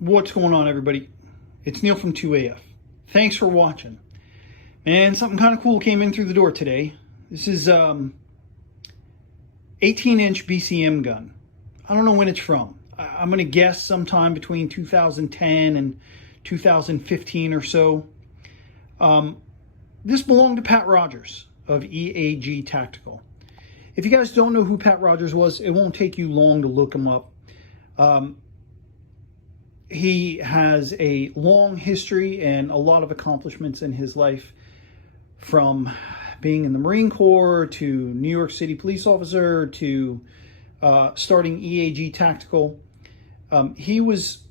What's going on, everybody? It's Neil from 2AF. Thanks for watching. And something kind of cool came in through the door today. This is 18-inch BCM gun. I don't know when it's from. I'm going to guess sometime between 2010 and 2015 or so. This belonged to Pat Rogers of EAG Tactical. If you guys don't know who Pat Rogers was, it won't take you long to look him up. He has a long history and a lot of accomplishments in his life, from being in the Marine Corps to New York City police officer to starting EAG Tactical. He was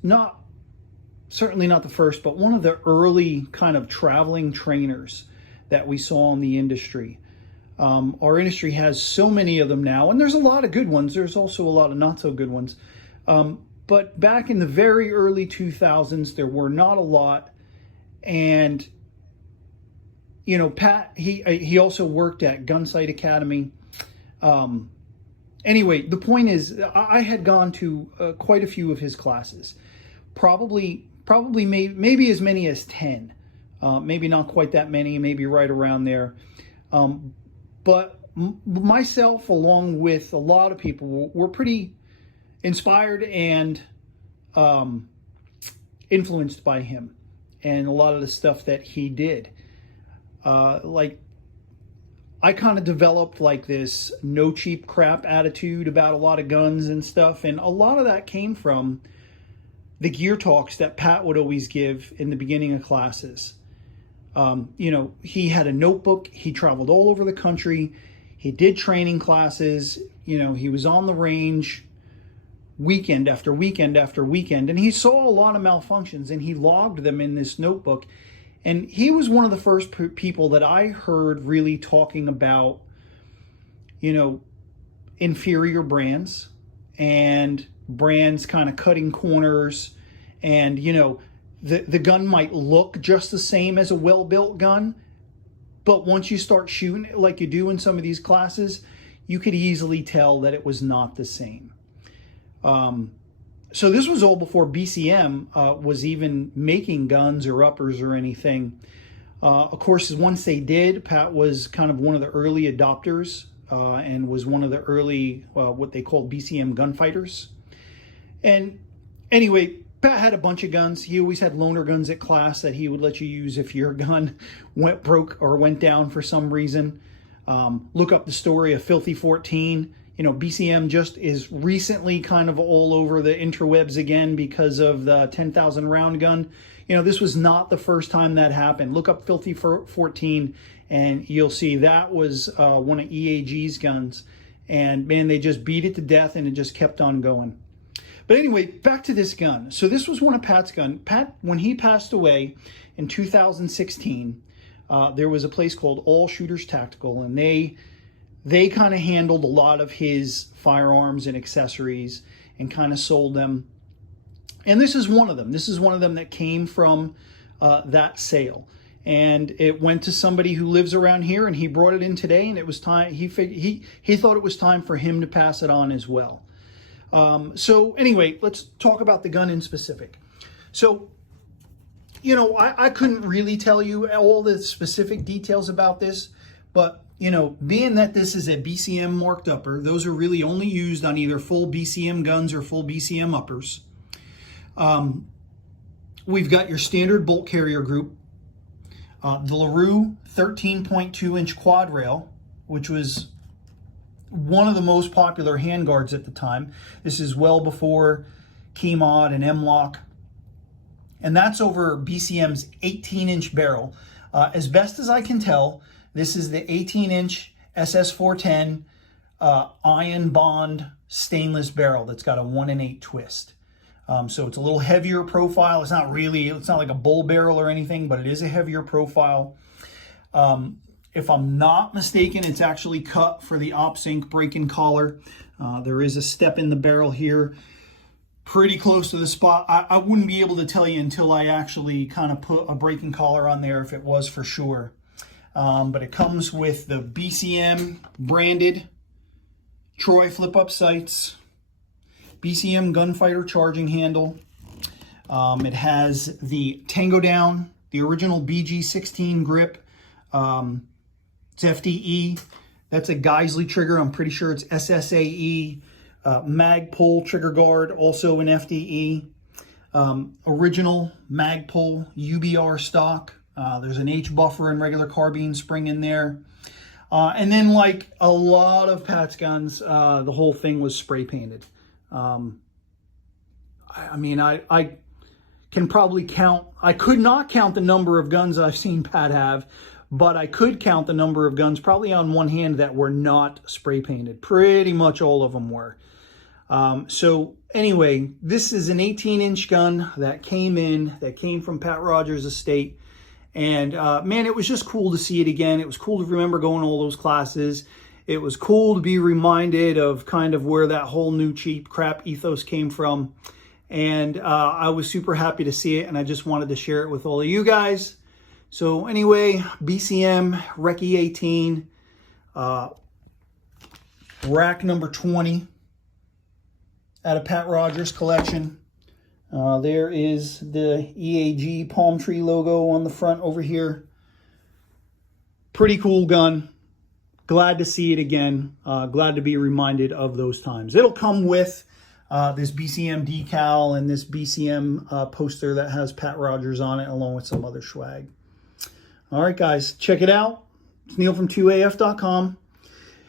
certainly not the first, but one of the early kind of traveling trainers that we saw in the industry. Our industry has so many of them now, and there's a lot of good ones. There's also a lot of not so good ones. But back in the very early 2000s, there were not a lot. And, you know, Pat, he also worked at Gunsight Academy. Anyway, the point is, I had gone to quite a few of his classes, probably maybe as many as 10, maybe not quite that many, maybe right around there. But myself, along with a lot of people, were pretty inspired and influenced by him and a lot of the stuff that he did. Like, I kind of developed like this no cheap crap attitude about a lot of guns and stuff, and a lot of that came from the gear talks that Pat would always give in the beginning of classes. You know, he had a notebook. He traveled all over the country. He did training classes. You know, he was on the range weekend after weekend after weekend, and he saw a lot of malfunctions, and he logged them in this notebook. And he was one of the first people that I heard really talking about, you know, inferior brands and brands kind of cutting corners. And, you know, the gun might look just the same as a well-built gun, but once you start shooting it like you do in some of these classes, you could easily tell that it was not the same. So this was all before BCM was even making guns or uppers or anything. Of course, once they did, Pat was kind of one of the early adopters and was one of the early, what they called BCM gunfighters. And anyway, Pat had a bunch of guns. He always had loaner guns at class that he would let you use if your gun broke or went down for some reason. Look up the story of Filthy 14. You know, BCM just is recently kind of all over the interwebs again because of the 10,000 round gun. You know, this was not the first time that happened. Look up Filthy 14 and you'll see that was one of EAG's guns. And man, they just beat it to death and it just kept on going. But anyway, back to this gun. So this was one of Pat's guns. Pat, when he passed away in 2016, there was a place called All Shooters Tactical, and they kind of handled a lot of his firearms and accessories and kind of sold them. And this is one of them. This is one of them that came from that sale. And it went to somebody who lives around here, and he brought it in today, and it was time. He thought it was time for him to pass it on as well. So anyway, let's talk about the gun in specific. So, you know, I couldn't really tell you all the specific details about this, but you know, being that this is a BCM marked upper, those are really only used on either full BCM guns or full BCM uppers. We've got your standard bolt carrier group, the LaRue 13.2-inch quad rail, which was one of the most popular handguards at the time. This is well before Keymod and M-Lock. And that's over BCM's 18-inch barrel. As best as I can tell, this is the 18-inch SS410 iron bond stainless barrel that's got a 1-in-8 twist. So it's a little heavier profile. It's not like a bull barrel or anything, but it is a heavier profile. If I'm not mistaken, it's actually cut for the OpSync break-in collar. There is a step in the barrel here, pretty close to the spot. I wouldn't be able to tell you until I actually kind of put a break-in collar on there if it was for sure. But it comes with the BCM branded Troy flip-up sights, BCM gunfighter charging handle, It has the Tango Down, the original BG16 grip. It's FDE. That's a Geisley trigger. I'm pretty sure it's SSAE. Magpul trigger guard, also an FDE. Original Magpul UBR stock. There's an H buffer and regular carbine spring in there. And then, like a lot of Pat's guns, the whole thing was spray painted. I mean, I can probably count. I could not count the number of guns I've seen Pat have, but I could count the number of guns probably on one hand that were not spray painted. Pretty much all of them were. So anyway, this is an 18-inch gun that came from Pat Rogers' estate. And man, it was just cool to see it again. It was cool to remember going to all those classes. It was cool to be reminded of kind of where that whole new cheap crap ethos came from. And I was super happy to see it, and I just wanted to share it with all of you guys. So anyway, BCM Recce 18, rack number 20 out of Pat Rogers' collection. There is the EAG palm tree logo on the front over here. Pretty cool gun. Glad to see it again. Glad to be reminded of those times. It'll come with this BCM decal and this BCM poster that has Pat Rogers on it, along with some other swag. All right, guys, check it out. It's Neil from 2AF.com.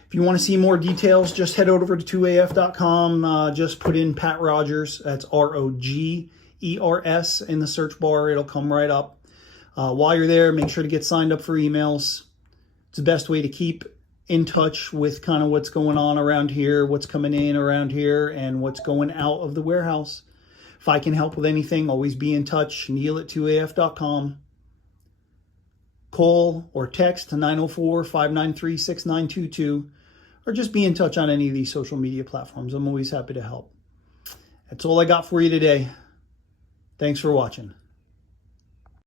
If you want to see more details, just head over to 2AF.com. Just put in Pat Rogers. That's ROGERS in the search bar. It'll come right up. While you're there, make sure to get signed up for emails. It's the best way to keep in touch with kind of what's going on around here, what's coming in around here, and what's going out of the warehouse. If I can help with anything, always be in touch. Neil at 2AF.com. Call or text to 904-593-6922, or just be in touch on any of these social media platforms. I'm always happy to help. That's all I got for you today. Thanks for watching.